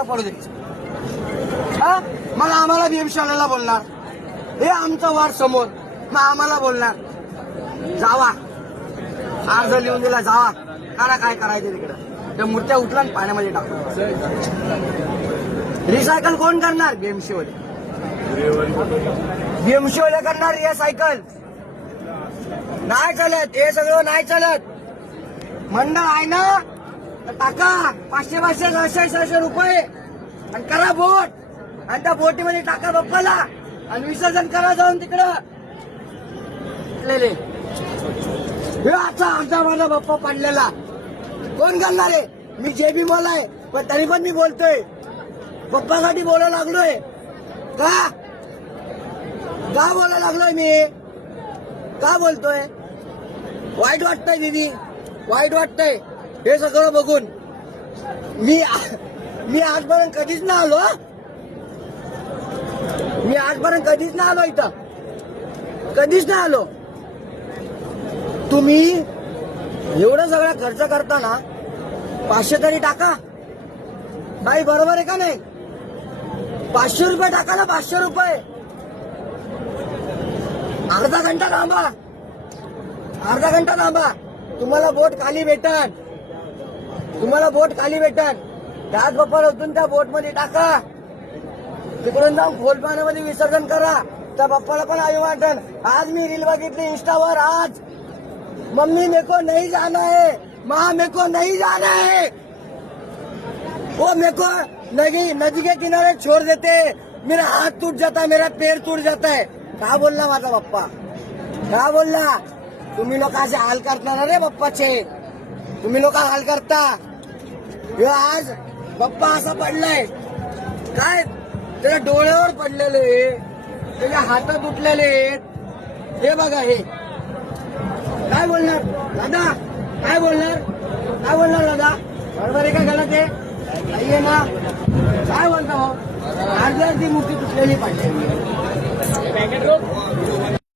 आम्हाला पडू द्यायचं. हा मग आम्हाला बीएमशाळेला बोलणार, हे आमचं वार समोर, मग आम्हाला बोलणार जावा, अर्ज लिहून दिला जावा, करा काय करायचं तिकडं. त्या मूर्त्या उठला आणि पाण्यामध्ये टाकू. रिसायकल कोण करणार? बीएमसीवाले. बीएमसीवाले करणार रिसायकल. नाही चालत, हे सगळं नाही चालत. मंडळ आहे ना, तर टाका 500-500 600-600 रुपये आणि करा बोट, आणि त्या बोटीमध्ये टाका बाप्पाला आणि विसर्जन करा जाऊन तिकडं. हे आता आमचा माझा बाप्पा पडलेला कोण करणार आहे? मी जेबी बोलाय, पण तरी पण मी बोलतोय, बाप्पासाठी बोलायला लागलोय. का बोलायला लागलोय मी? का बोलतोय? वाईट वाटतंय दीदी, वाईट वाटतंय हे सगळं बघून. मी आजपर्यंत कधीच ना आलो, मी आजपर्यंत कधीच ना आलो इथं, कधीच ना आलो. तुम्ही एवढं सगळं खर्च करताना 500 तरी टाका. नाही बरोबर आहे का नाही? 500 रुपये टाका ना, 500 रुपये. अर्धा घंटा थांबा, अर्धा घंटा थांबा, तुम्हाला बोट खाली भेटन, तुम्हाला बोट खाली भेटन. त्याच बाप्पाला उतरून त्या बोटमध्ये टाका, तिकडून जाऊन खोल पाण्यामध्ये विसर्जन करा. त्या बाप्पाला पण अभिमान वाटन. आज मी रील बघितली इंस्टावर, आज मम्मी मेको नहीं जाना है, माँ मेको नहीं जाना है, वो मेको नदी के किनारे छोड़ देते, मेरा हाथ टूट जाता है, मेरा पैर टूट जाता है. का बोलला माझा बाप्पा, का बोलला? तुम्ही लोक असे हाल करता ना रे बाप्पाचे, तुम्ही लोक हाल करता. हे आज बाप्पा असा पडलाय, काय त्याच्या डोळ्यावर पडलेले, त्याच्या हात तुटलेले आहेत. हे बघा, हे काय बोलणार दादा? काय बोलणार? काय बोलणार दादा? बरोबर आहे का गलत आहे? नाहीये ना? काय बोलता हो? अर्धी मूर्ती तुटलेली पाहिजे.